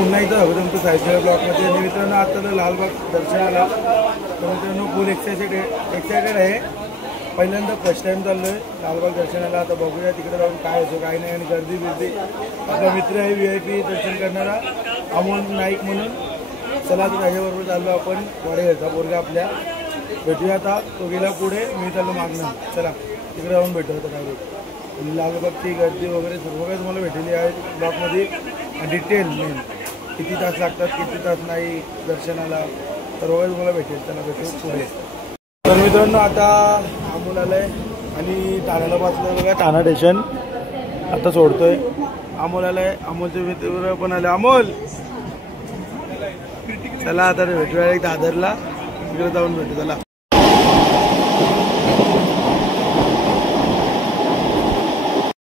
पुन्हा एकदा हवं तुमचं साहित्य ब्लॉकमध्ये. मित्रांनो आता तर लालबाग दर्शनाला तर मित्रांनो फुल एक्सायटेड आहे. पहिल्यांदा फर्स्ट टाइम चाललो आहे लालबाग दर्शनाला. आता बघूया तिकडे जाऊन काय होतं काय नाही. आणि गर्दी बिर्दी. आपला मित्र आहे VIP दर्शन करणारा अमोल नाईक म्हणून. चला तर त्याच्याबरोबर चाललो आपण. वडेघरचा पोरगा आपल्या भेटूया. आता तो गेला पुढे, मी चाललो मागणं. चला तिकडे जाऊन भेटू आता डायरेक्ट. लालबागची गर्दी वगैरे सर्व काही तुम्हाला भेटलेली आहे ब्लॉगमध्ये. डिटेल मेन किती तास लागतात किती तास नाही दर्शनाला सर्व काही तुम्हाला भेटेल. चला भेटू पुढे. तर मित्रांनो आता अमोल आलाय आणि ठाण्याला बसलं बघा. ठाणा स्टेशन आता सोडतोय. अमोल आलाय. अमोलचे मित्र पण आले. अमोल चला आता भेटूया एक दादरला. तिकडे जाऊन भेटू. चला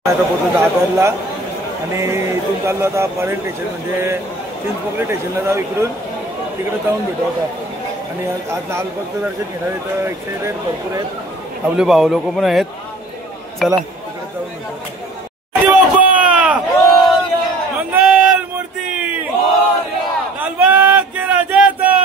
आता पोहोचलो दादरला आणि इथून चाललो आता परेल स्टेशन म्हणजे चिंचपोकली स्टेशनला जाऊ. इकडून तिकडे जाऊन भेटू आता. आणि आज लालबागचं दर्शन घेणार इथं एक्साइटेड भरपूर आहेत. आपले भाऊ लोक पण आहेत. चला तिकडे जाऊन भेटू. मंगल मूर्ती लालबाग के राजाचा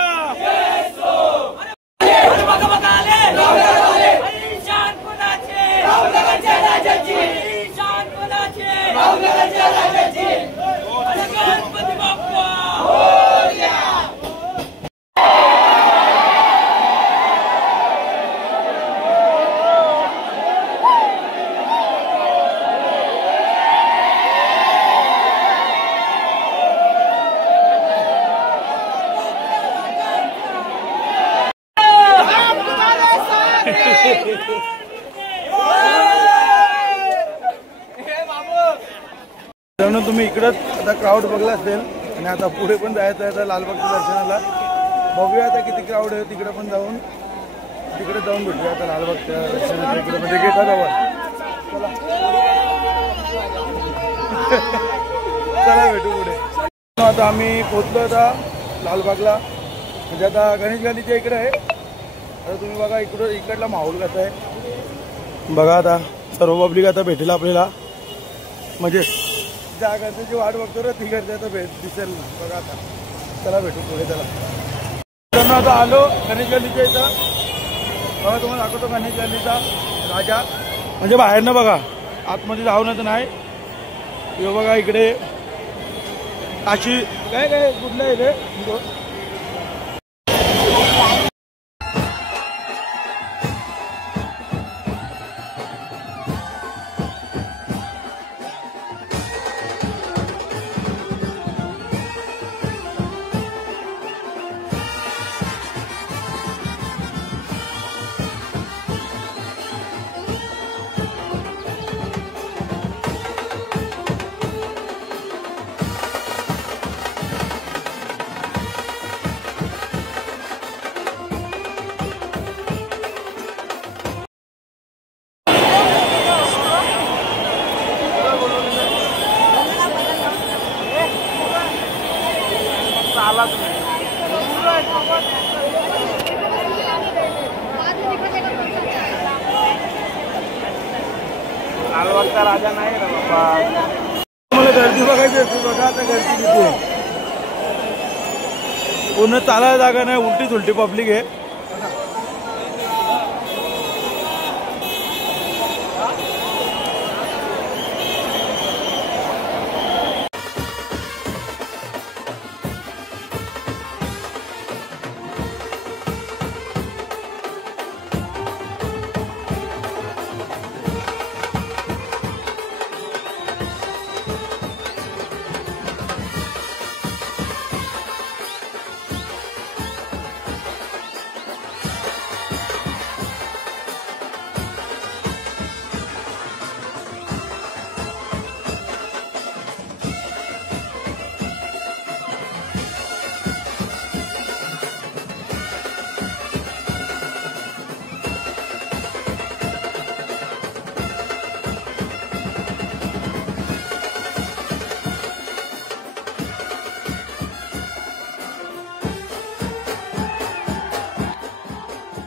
तुम्ही इकडंच आता क्राऊड बघला असेल. आणि आता पुढे पण जायचं आहे लालबागच्या दर्शनाला. बघूया आता किती क्राऊड आहे. तिकडे पण जाऊन तिकडे जाऊन भेटूया आता लालबागच्या दर्शनाला. इकडे म्हणजे घेता जवळ. चला भेटू पुढे. आता आम्ही पोचलो आता लालबागला. म्हणजे आता गणेश गल्लीच्या इकडे आहे. आता तुम्ही बघा इकडला माहोल कसा आहे बघा. आता सर्व पब्लिक आता भेटेल आपल्याला. म्हणजे ज्या गर्दीची वाट बघतो ना ती गर्दी आता दिसेल ना बघा. आता चला भेटू पुढे. चला आता आलो गणेश गल्लीच्या इथं. बघा तुम्हाला दाखवतो गणेश गल्लीचा राजा. म्हणजे बाहेरनं बघा, आतमध्ये जाऊन तर नाही. हे बघा इकडे काशी काय काय कुठलं आहे ते. लालबागचा राजा नाही रे बाबा. मला गर्दी बघायची असते. बघा आता गर्दी किती आहे. पूर्ण चालायला जागा नाही. उलटी सुलटी पब्लिक आहे.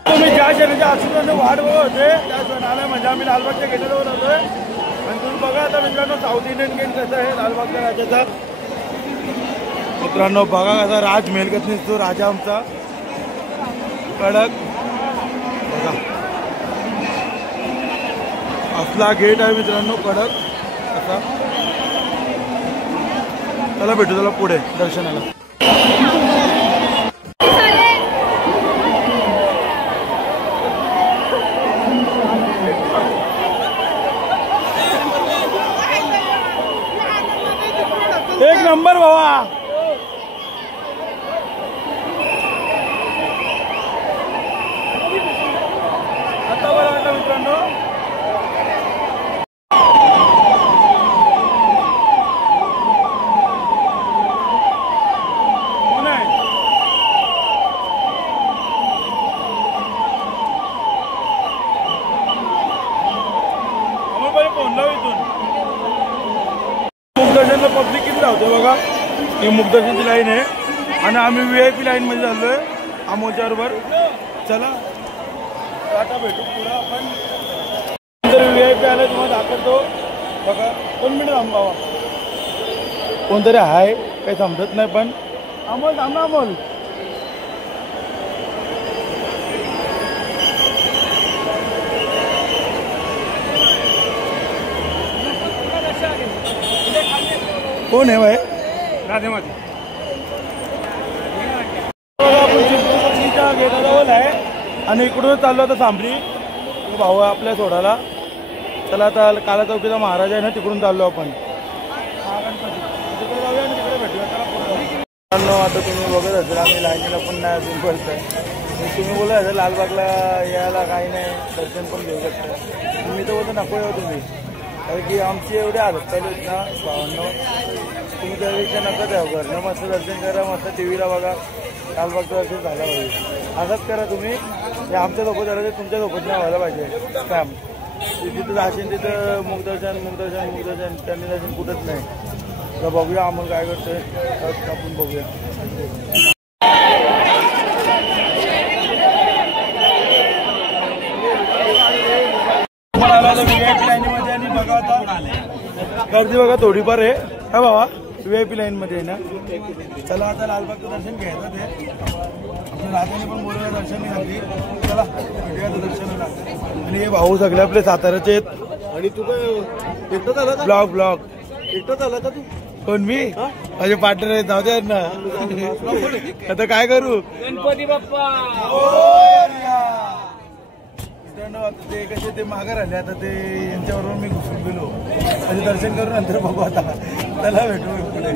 तुम्ही ज्या क्षणाच्या आसुराने वाट बघत होते त्या क्षणाला म्हणजे आम्ही लालबागच्या गेटजवळ होतोय. आणि तुम्ही बघा आता मित्रांनो साऊथ इंडियन गेट कसं आहे लालबागच्या राजाचा. मित्रांनो बघा कसा राजमहल कसं दिसतो, राजा आमचा कडक बघा, असला गेट आहे मित्रांनो कडक असा. चला भेटू त्याला पुढे दर्शनाला. एक नंबर बाबा. आता बरं वाटलं मित्रांनो. मुखदर्शनला पब्लिक किती धावते बघा. ही मुखदर्शनची लाईन आहे आणि आम्ही VIP लाईन मध्ये चाललोय अमोलच्या बरोबर. चला आता भेटू पुढं आपण. जर VIP आलं तुम्हाला दाखवतो बघा. 2 मिनिट थांबावा. कोणतरी आहे काही समजत नाही पण. अमोल थांब ना अमोल. कोण आहे भाई. राधेमाती आपण चिंचणीच्या गेटाजवळ आहे आणि इकडून चाललो आता सांभरी. भाऊ आहे आपल्या सोडायला. चला आता काला चौकीचा महाराज आहे ना तिकडून चाललो आपण. तिकडे जाऊया आणि तिकडे भेटूया. आता तुम्ही बघत असेल आम्ही लाईनीला पण नाही अजून बोलतोय. तुम्ही बोला लालबागला यायला काही नाही दर्शन पण घेऊ शकता. तुम्ही तर बोलतो नको येऊ तुम्ही, कारण की आमची एवढी हालत चालू आहेत ना भावांनो. तुम्ही त्यापेक्षा नका द्या घरनं मस्त दर्शन करा, मस्त TV ला बघा. लालबागचं दर्शन झालं पाहिजे. असंच करा तुम्ही. हे आमच्या सोबत झालं ते तुमच्या सोबत नाही व्हायला पाहिजे. काम जिथं जाशील तिथं मुखदर्शन मुखदर्शन मुखदर्शन त्यांनी दर्शन कुठंच नाही. तर बघूया आम्हाला काय करतोय आपण बघूया. VIP लाईनीमध्ये आणि बघा आता गर्दी बघा थोडीफार आहे का बाबा. VIP लाईनमध्ये आहे ना. चला आता लालबागचं दर्शन घ्यायचं ते. आपल्या राजाने पण बोलूया दर्शनी झाली. चला भेटूया दर्शनाला. आणि हे भाऊ सगळे आपले साताऱ्याचे आहेत. आणि तू काय एकटाच आला का. ब्लॉग एकटाच आला का तू. कोण मी माझे पार्टनर आहेत जाऊ द्या ना. आता काय करू. गणपती बाप्पा. ते कसे ते मागे राहिले. आता ते यांच्याबरोबर मी घुसून गेलो. म्हणजे दर्शन करून नंतर बघू आता. त्याला भेटू पुढे.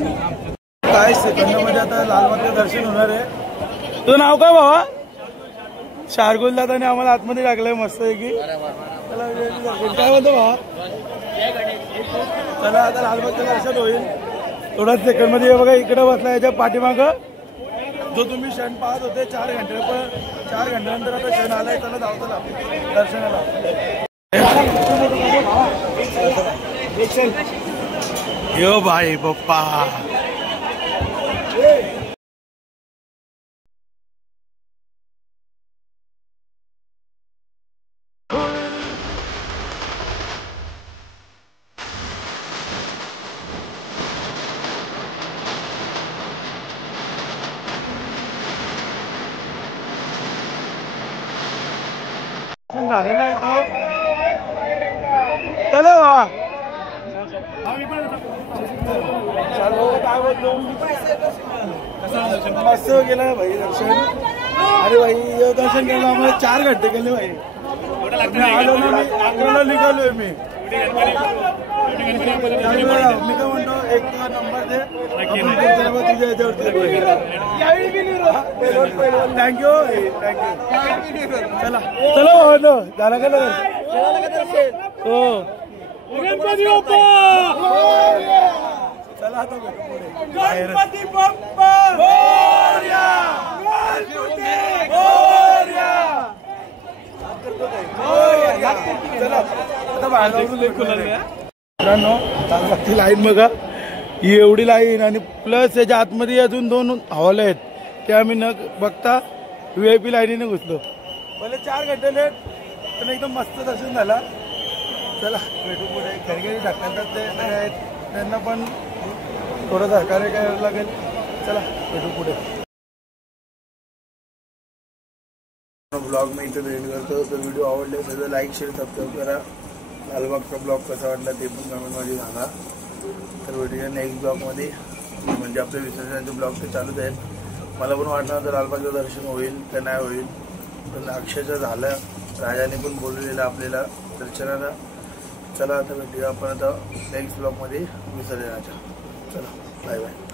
काय सेकंदामध्ये आता लालबागचं दर्शन होणार आहे. तुझं नाव काय बाबा. शार्गुल दादाने आम्हाला आतमध्ये टाकलंय मस्त आहे की. काय म्हणतो बाबा. चला आता लालबागचं दर्शन होईल थोड्याच सेकंडमध्ये. हे बघा इकडे बसला याच्या पाठीमागं जो तुम्ही क्षण पाहत होते 4 घंटे. पण 4 घंट्यानंतर आता क्षण आलाय. त्याला धावतो दर्शनाला. यो भाई पप्पा. चलो मस्त गेला भाई दर्शन. अरे भाई दर्शन केलं आम्हाला 4 घंटे गेले भाई. आलो ना मी 11ला निघालोय मी. मी काय म्हणतो एक नंबर दे तुझ्या याच्यावरती. थँक्यू. चला चलो झाला का हो. गणपती बाप्पा. चला आता गणपती बाप्पा. चला आता बाहेर मित्रांनो लालबागची लाईन बघा. ही एवढी लाईन आणि प्लस याच्या आतमध्ये अजून 2 हॉल आहेत. ते आम्ही न बघता VIP लाईनीने घुसलो. पहिले 4 घंटे लेट पण एकदम मस्त दर्शन झाला. चला भेटू पुढे. घरी ढकलतात ते आहेत त्यांना पण थोडं सहकार्य करायला लागेल. चला भेटू पुढे. ब्लॉग मी इथं एंड करतो. तर व्हिडिओ आवडले तर लाईक शेअर सबस्क्राईब करा. लालबागचा ब्लॉग कसा वाटला ते पण कमेंटमध्ये सांगा. तर भेटूया नेक्स्ट ब्लॉगमध्ये. म्हणजे आपल्या विसर्जनाचे ब्लॉग ते चालूच आहेत. मला पण वाटणार तर लालबागचं दर्शन होईल का नाही होईल, पण अक्षरशः झालं. राजाने पण बोलवलेलं आपल्याला दर्शनाला. चला आता भेटूया आपण आता नेक्स्ट ब्लॉगमध्ये विसर्जनाच्या. चला बाय बाय.